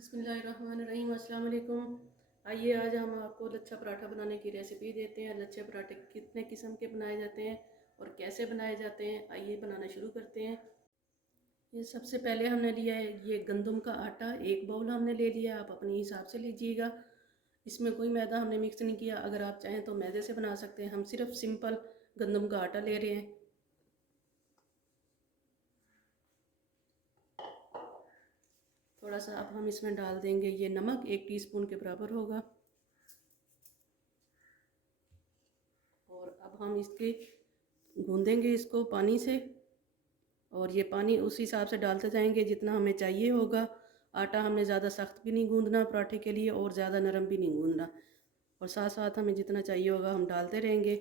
बिस्मिल्लाहिर्रहमानिर्रहीम, अस्सलाम वालेकुम। आइए आज हम आपको लच्छा पराठा बनाने की रेसिपी देते हैं। लच्छे पराठे कितने किस्म के बनाए जाते हैं और कैसे बनाए जाते हैं, आइए बनाना शुरू करते हैं। ये सबसे पहले हमने लिया है ये गंदम का आटा, एक बाउल हमने ले लिया। आप अपने हिसाब से लीजिएगा। इसमें कोई मैदा हमने मिक्स नहीं किया। अगर आप चाहें तो मैदे से बना सकते हैं। हम सिर्फ सिंपल गंदम का आटा ले रहे हैं। थोड़ा सा अब हम इसमें डाल देंगे ये नमक, 1 टीस्पून के बराबर होगा। और अब हम इसके गूंदेंगे इसको पानी से, और ये पानी उस हिसाब से डालते जाएंगे जितना हमें चाहिए होगा। आटा हमने ज़्यादा सख्त भी नहीं गूंदना पराठे के लिए और ज़्यादा नरम भी नहीं गूंदना, और साथ साथ हमें जितना चाहिए होगा हम डालते रहेंगे।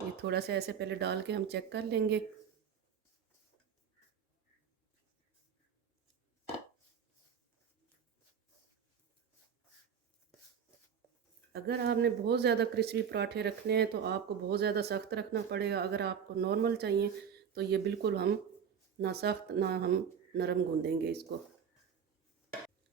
ये थोड़ा सा ऐसे पहले डाल के हम चेक कर लेंगे। अगर आपने बहुत ज़्यादा क्रिस्पी पराठे रखने हैं तो आपको बहुत ज़्यादा सख्त रखना पड़ेगा। अगर आपको नॉर्मल चाहिए तो ये बिल्कुल हम ना सख्त ना हम नरम गूंदेंगे इसको।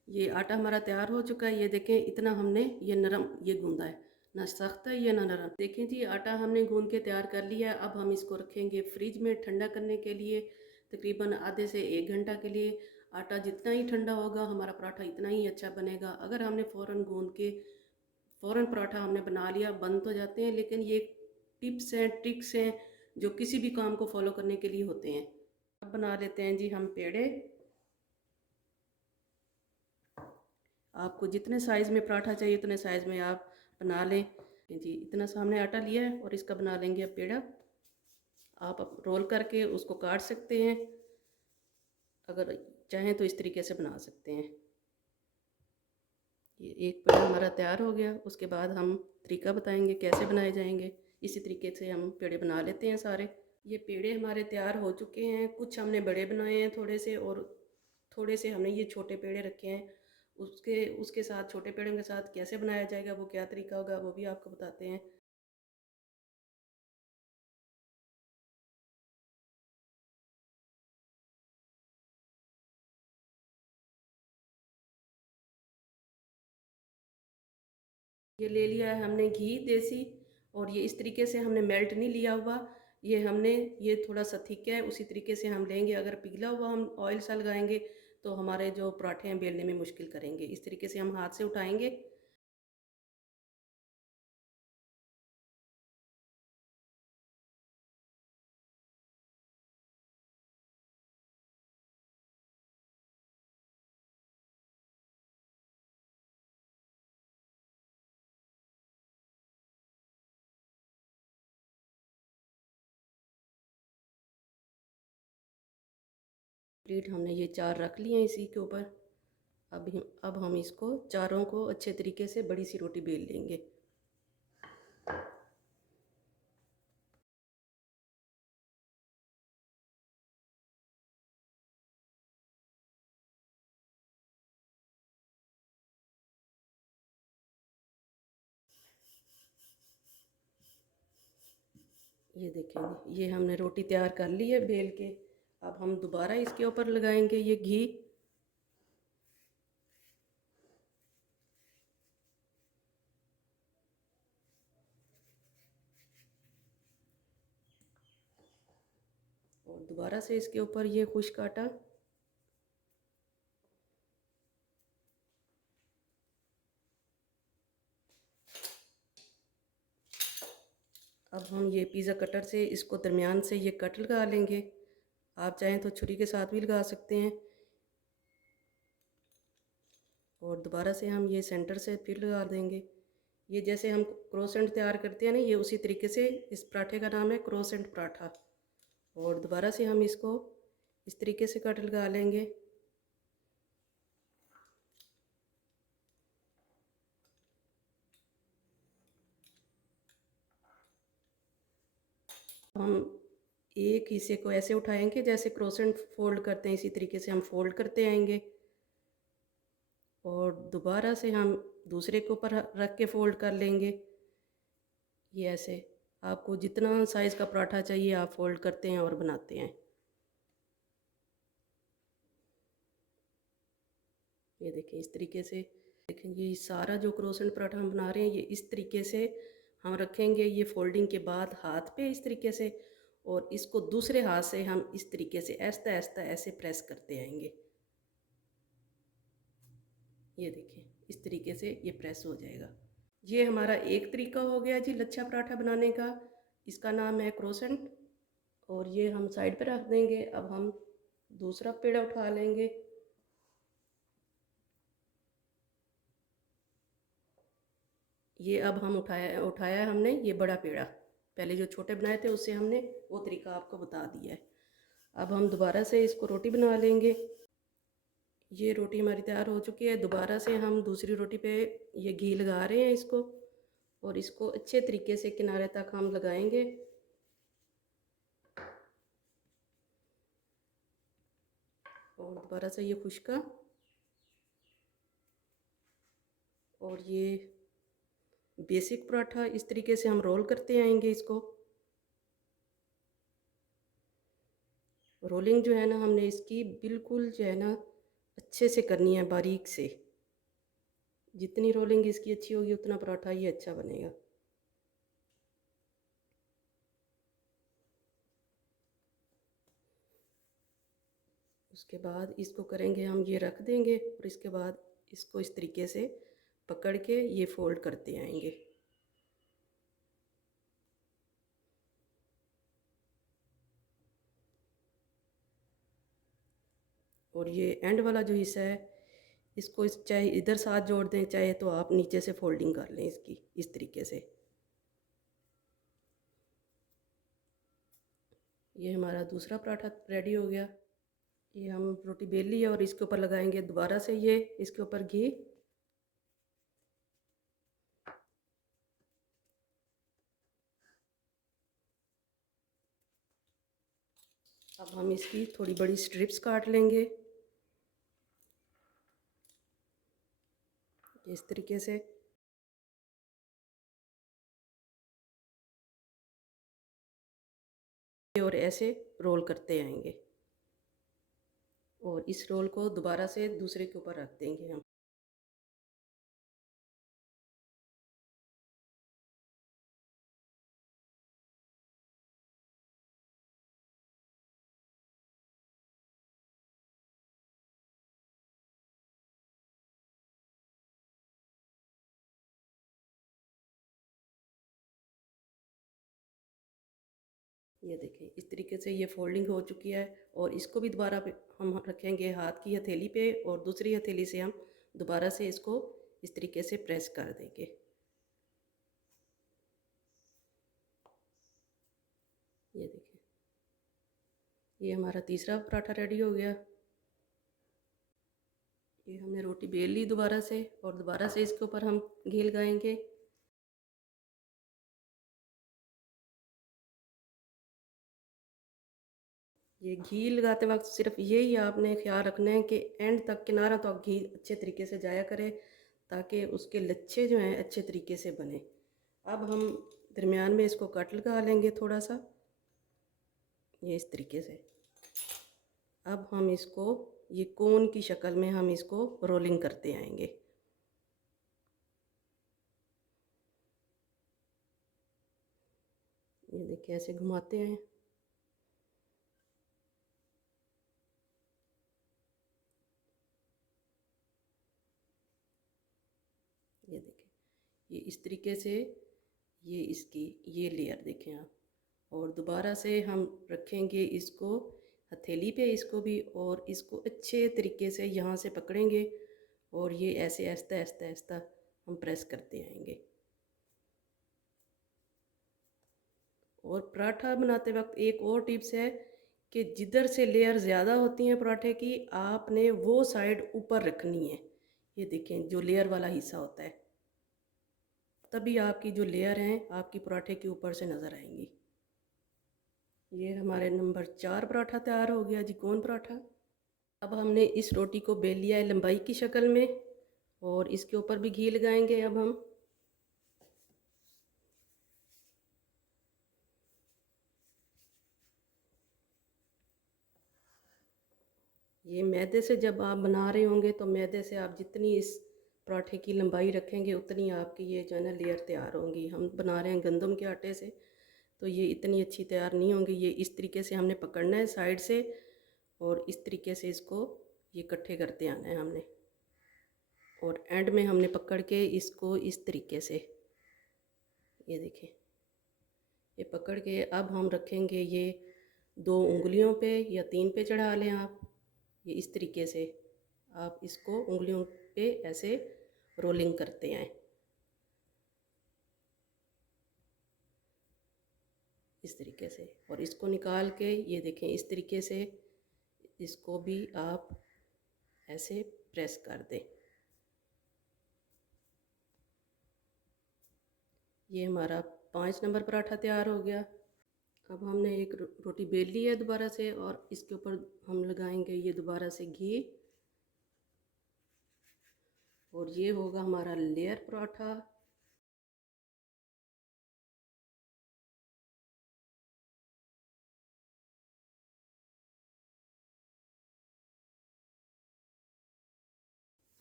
ये आटा हमारा तैयार हो चुका है। ये देखें, इतना हमने ये नरम ये गूंदा है, ना सख्त है ये ना नरम। देखें जी, आटा हमने गूंद के तैयार कर लिया है। अब हम इसको रखेंगे फ्रिज में ठंडा करने के लिए, तकरीबन आधे से 1 घंटा के लिए। आटा जितना ही ठंडा होगा हमारा पराठा इतना ही अच्छा बनेगा। अगर हमने फ़ौरन गूंद के फ़ौरन पराठा हमने बना लिया, बन तो जाते हैं, लेकिन ये टिप्स हैं, ट्रिक्स हैं जो किसी भी काम को फॉलो करने के लिए होते हैं। अब बना लेते हैं जी हम पेड़े। आपको जितने साइज़ में पराठा चाहिए उतने साइज़ में आप बना लें जी। इतना सामने आटा लिया है और इसका बना लेंगे अब पेड़ा। आप रोल करके उसको काट सकते हैं, अगर चाहें तो इस तरीके से बना सकते हैं। ये एक पेड़ा हमारा तैयार हो गया। उसके बाद हम तरीका बताएंगे कैसे बनाए जाएंगे। इसी तरीके से हम पेड़े बना लेते हैं सारे। ये पेड़े हमारे तैयार हो चुके हैं। कुछ हमने बड़े बनाए हैं थोड़े से, और थोड़े से हमने ये छोटे पेड़े रखे हैं। उसके उसके साथ छोटे पेड़ों के साथ कैसे बनाया जाएगा, वो क्या तरीका होगा, वो भी आपको बताते हैं। ये ले लिया है हमने घी देसी, और ये इस तरीके से हमने मेल्ट नहीं लिया हुआ। ये हमने ये थोड़ा सा थिक है, उसी तरीके से हम लेंगे। अगर पिघला हुआ हम ऑयल सा लगाएंगे तो हमारे जो पराठे हैं बेलने में मुश्किल करेंगे। इस तरीके से हम हाथ से उठाएंगे। प्लेट हमने ये 4 रख लिए हैं इसी के ऊपर। अब हम इसको चारों को अच्छे तरीके से बड़ी सी रोटी बेल लेंगे। ये देखें, ये हमने रोटी तैयार कर ली है बेल के। अब हम दोबारा इसके ऊपर लगाएंगे ये घी। और दोबारा से इसके ऊपर ये खुश्क आटा। अब हम ये पिज़्ज़ा कटर से इसको दरमियान से ये कट लगा लेंगे। आप चाहें तो छुरी के साथ भी लगा सकते हैं। और दोबारा से हम ये सेंटर से फिर लगा देंगे। ये जैसे हम क्रोसेंट तैयार करते हैं ना, ये उसी तरीके से इस पराठे का नाम है क्रोसेंट पराठा। और दोबारा से हम इसको इस तरीके से कट लगा लेंगे। हम एक हिस्से को ऐसे उठाएंगे जैसे क्रोसेंट फोल्ड करते हैं, इसी तरीके से हम फोल्ड करते आएंगे। और दोबारा से हम दूसरे के ऊपर रख के फोल्ड कर लेंगे। ये ऐसे आपको जितना साइज़ का पराठा चाहिए आप फोल्ड करते हैं और बनाते हैं। ये देखें इस तरीके से। देखें ये सारा जो क्रोसेंट पराठा हम बना रहे हैं ये इस तरीके से हम रखेंगे, ये फोल्डिंग के बाद हाथ पे इस तरीके से, और इसको दूसरे हाथ से हम इस तरीके से ऐसा ऐसा ऐसे प्रेस करते आएंगे। ये देखिए इस तरीके से ये प्रेस हो जाएगा। ये हमारा एक तरीका हो गया जी लच्छा पराठा बनाने का, इसका नाम है क्रोसेंट, और ये हम साइड पे रख देंगे। अब हम दूसरा पेड़ा उठा लेंगे। ये अब हम उठाया है हमने ये बड़ा पेड़ा, पहले जो छोटे बनाए थे उससे हमने वो तरीका आपको बता दिया है। अब हम दोबारा से इसको रोटी बना लेंगे। ये रोटी हमारी तैयार हो चुकी है। दोबारा से हम दूसरी रोटी पे ये घी लगा रहे हैं इसको, और इसको अच्छे तरीके से किनारे तक हम लगाएंगे। और दोबारा से ये खुश्का, और ये बेसिक पराठा इस तरीके से हम रोल करते आएंगे। इसको रोलिंग जो है ना हमने इसकी बिल्कुल जो है ना अच्छे से करनी है, बारीक से। जितनी रोलिंग इसकी अच्छी होगी उतना पराठा ये अच्छा बनेगा। उसके बाद इसको करेंगे हम, ये रख देंगे, और इसके बाद इसको इस तरीके से पकड़ के ये फोल्ड करते आएंगे। और ये एंड वाला जो हिस्सा है इसको चाहे इधर साथ जोड़ दें, चाहे तो आप नीचे से फोल्डिंग कर लें इसकी इस तरीके से। ये हमारा दूसरा पराठा रेडी हो गया। ये हम रोटी बेल ली है और इसके ऊपर लगाएंगे दोबारा से ये इसके ऊपर घी। अब हम इसकी थोड़ी बड़ी स्ट्रिप्स काट लेंगे इस तरीके से। और ऐसे रोल करते आएंगे, और इस रोल को दोबारा से दूसरे के ऊपर रख देंगे हम। ये देखें इस तरीके से ये फोल्डिंग हो चुकी है, और इसको भी दोबारा पे हम रखेंगे हाथ की हथेली पे, और दूसरी हथेली से हम दोबारा से इसको इस तरीके से प्रेस कर देंगे। ये देखें ये हमारा तीसरा पराठा रेडी हो गया। ये हमने रोटी बेल ली दोबारा से, और दोबारा से इसके ऊपर हम घी लगाएंगे। ये घी लगाते वक्त सिर्फ यही आपने ख्याल रखना है कि एंड तक किनारा तक घी अच्छे तरीके से जाया करे, ताकि उसके लच्छे जो हैं अच्छे तरीके से बने। अब हम दरमियान में इसको कट लगा लेंगे थोड़ा सा, ये इस तरीके से। अब हम इसको ये कोन की शक्ल में हम इसको रोलिंग करते आएंगे। ये देखिए ऐसे घुमाते हैं। ये देखें ये इस तरीके से, ये इसकी ये लेयर देखें आप। और दोबारा से हम रखेंगे इसको हथेली पे इसको भी, और इसको अच्छे तरीके से यहाँ से पकड़ेंगे, और ये ऐसे आहिस्ता आहिस्ता आहिस्ता हम प्रेस करते आएंगे। और पराठा बनाते वक्त एक और टिप्स है कि जिधर से लेयर ज़्यादा होती हैं पराठे की, आपने वो साइड ऊपर रखनी है। ये देखें जो लेयर वाला हिस्सा होता है, तभी आपकी जो लेयर हैं आपकी पराठे के ऊपर से नज़र आएंगी। ये हमारे नंबर 4 पराठा तैयार हो गया जी, कौन पराठा। अब हमने इस रोटी को बेल लिया है लंबाई की शक्ल में, और इसके ऊपर भी घी लगाएंगे अब हम। ये मैदे से जब आप बना रहे होंगे तो मैदे से आप जितनी इस पराठे की लंबाई रखेंगे उतनी आपकी ये जो है ना लेयर तैयार होंगी। हम बना रहे हैं गंदम के आटे से, तो ये इतनी अच्छी तैयार नहीं होंगी। ये इस तरीके से हमने पकड़ना है साइड से, और इस तरीके से इसको ये इकट्ठे करते आना है हमने, और एंड में हमने पकड़ के इसको इस तरीके से, ये देखें, ये पकड़ के अब हम रखेंगे ये 2 उंगलियों पे या 3 पे चढ़ा लें आप। ये इस तरीके से आप इसको उंगलियों पे ऐसे रोलिंग करते आएँ, इस तरीके से। और इसको निकाल के ये देखें इस तरीके से इसको भी आप ऐसे प्रेस कर दें। ये हमारा 5 नंबर पराठा तैयार हो गया। अब हमने एक रोटी बेल ली है दोबारा से, और इसके ऊपर हम लगाएंगे ये दोबारा से घी, और ये होगा हमारा लेयर पराठा।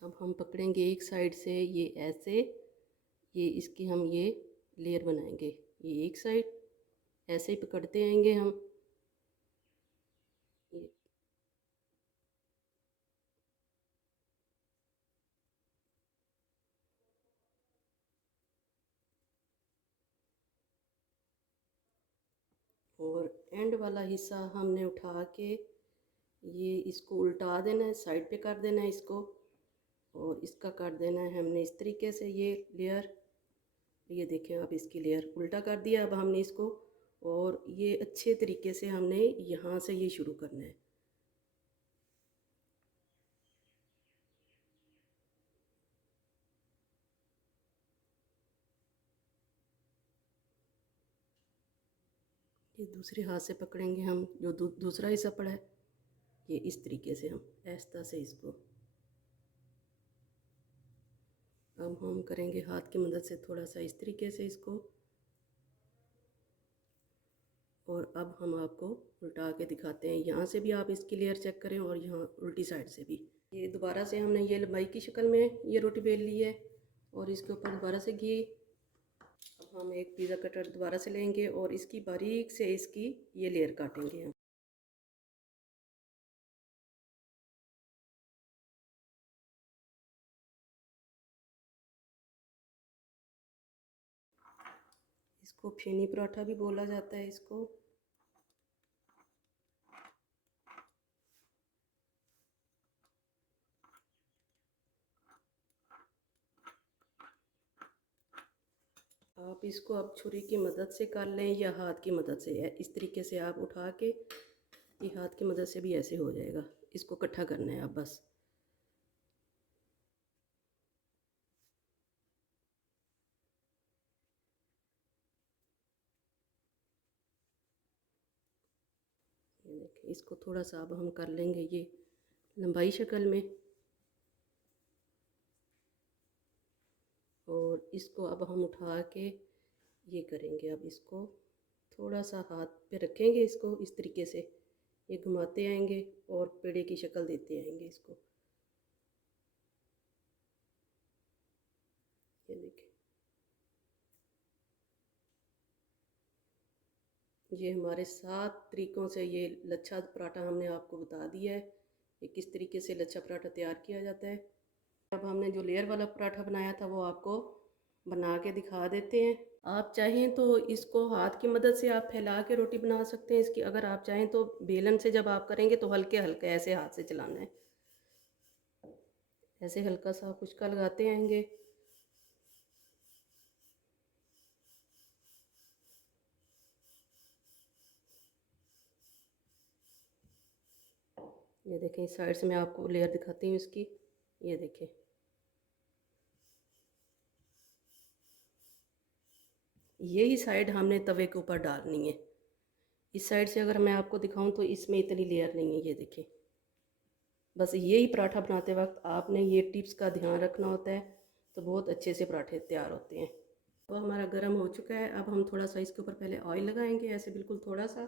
अब हम पकड़ेंगे एक साइड से ये ऐसे, ये इसकी हम ये लेयर बनाएंगे, ये एक साइड ऐसे ही पकड़ते आएंगे हम। ये और एंड वाला हिस्सा हमने उठा के ये इसको उल्टा देना है, साइड पे कर देना है इसको, और इसका कर देना है हमने इस तरीके से ये लेयर। ये देखें आप, इसकी लेयर उल्टा कर दिया अब हमने इसको, और ये अच्छे तरीके से हमने यहाँ से ये शुरू करना है। ये दूसरे हाथ से पकड़ेंगे हम, जो दूसरा हिस्सा पड़ा है, ये इस तरीके से हम ऐसा से इसको अब हम करेंगे हाथ की मदद से थोड़ा सा इस तरीके से इसको, और अब हम आपको उल्टा के दिखाते हैं। यहाँ से भी आप इसकी लेयर चेक करें, और यहाँ उल्टी साइड से भी। ये दोबारा से हमने ये लंबाई की शक्ल में ये रोटी बेल ली है, और इसके ऊपर दोबारा से घी। अब हम एक पिज़्ज़ा कटर दोबारा से लेंगे, और इसकी बारीक से इसकी ये लेयर काटेंगे हम। इसको फेनी पराठा भी बोला जाता है इसको। आप इसको अब छुरी की मदद से कर लें या हाथ की मदद से, इस तरीके से आप उठा के, ये हाथ की मदद से भी ऐसे हो जाएगा। इसको इकट्ठा करना है अब बस। ये देखिए, इसको थोड़ा सा अब हम कर लेंगे ये लंबाई शक्ल में, और इसको अब हम उठा के ये करेंगे। अब इसको थोड़ा सा हाथ पे रखेंगे, इसको इस तरीके से ये घुमाते आएंगे, और पेड़े की शक्ल देते आएंगे इसको। ये देखिए, ये हमारे 7 तरीक़ों से ये लच्छा पराठा हमने आपको बता दिया है, ये किस तरीके से लच्छा पराठा तैयार किया जाता है। अब हमने जो लेयर वाला पराठा बनाया था वो आपको बना के दिखा देते हैं। आप चाहें तो इसको हाथ की मदद से आप फैला के रोटी बना सकते हैं इसकी। अगर आप चाहें तो बेलन से जब आप करेंगे तो हल्के हल्के ऐसे हाथ से चलाना है, ऐसे हल्का सा खुशका लगाते आएंगे। ये देखें, इस साइड से मैं आपको लेयर दिखाती हूँ इसकी। ये देखें, यही साइड हमने तवे के ऊपर डालनी है। इस साइड से अगर मैं आपको दिखाऊं तो इसमें इतनी लेयर नहीं है। ये देखें, बस यही पराठा बनाते वक्त आपने ये टिप्स का ध्यान रखना होता है, तो बहुत अच्छे से पराठे तैयार होते हैं। तो हमारा गर्म हो चुका है। अब हम थोड़ा सा इसके ऊपर पहले ऑयल लगाएंगे, ऐसे बिल्कुल थोड़ा सा।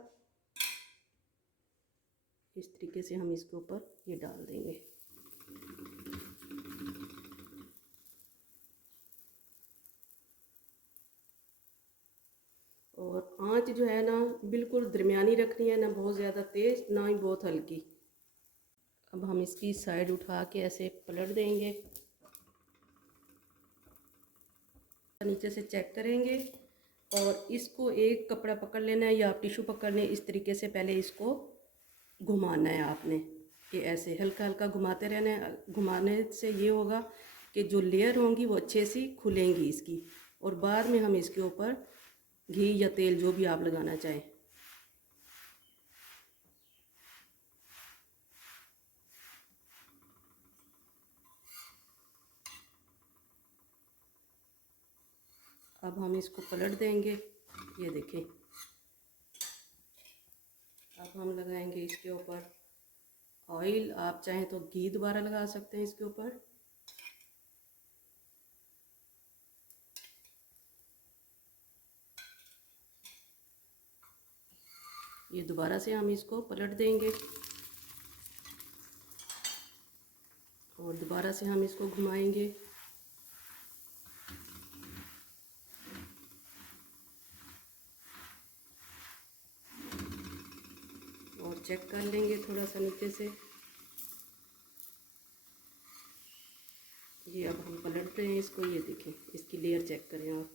इस तरीके से हम इसके ऊपर ये डाल देंगे। और आंच जो है ना बिल्कुल दरमियानी रखनी है, ना बहुत ज़्यादा तेज़ ना ही बहुत हल्की। अब हम इसकी साइड उठा के ऐसे पलट देंगे, नीचे से चेक करेंगे और इसको एक कपड़ा पकड़ लेना है या आप टिश्यू पकड़ लें। इस तरीके से पहले इसको घुमाना है आपने, कि ऐसे हल्का हल्का घुमाते रहना है। घुमाने से ये होगा कि जो लेयर होंगी वो अच्छे से खुलेंगी इसकी, और बाद में हम इसके ऊपर घी या तेल जो भी आप लगाना चाहें। अब हम इसको पलट देंगे, ये देखें। अब हम लगाएंगे इसके ऊपर ऑयल, आप चाहें तो घी दोबारा लगा सकते हैं इसके ऊपर। ये दोबारा से हम इसको पलट देंगे और दोबारा से हम इसको घुमाएंगे। और चेक कर लेंगे थोड़ा सा नीचे से। ये अब हम पलट रहे हैं इसको, ये देखें इसकी लेयर चेक करें आप।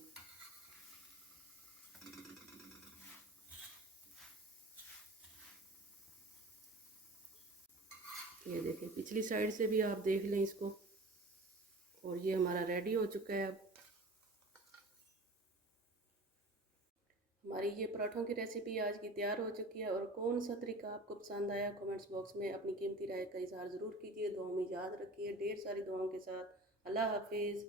ये देखें पिछली साइड से भी आप देख लें इसको। और ये हमारा रेडी हो चुका है। अब हमारी ये पराठों की रेसिपी आज की तैयार हो चुकी है। और कौन सा तरीका आपको पसंद आया कमेंट्स बॉक्स में अपनी कीमती राय का इजहार ज़रूर कीजिए। दुआओं में याद रखिए, ढेर सारी दुआओं के साथ। अल्लाह हाफिज़।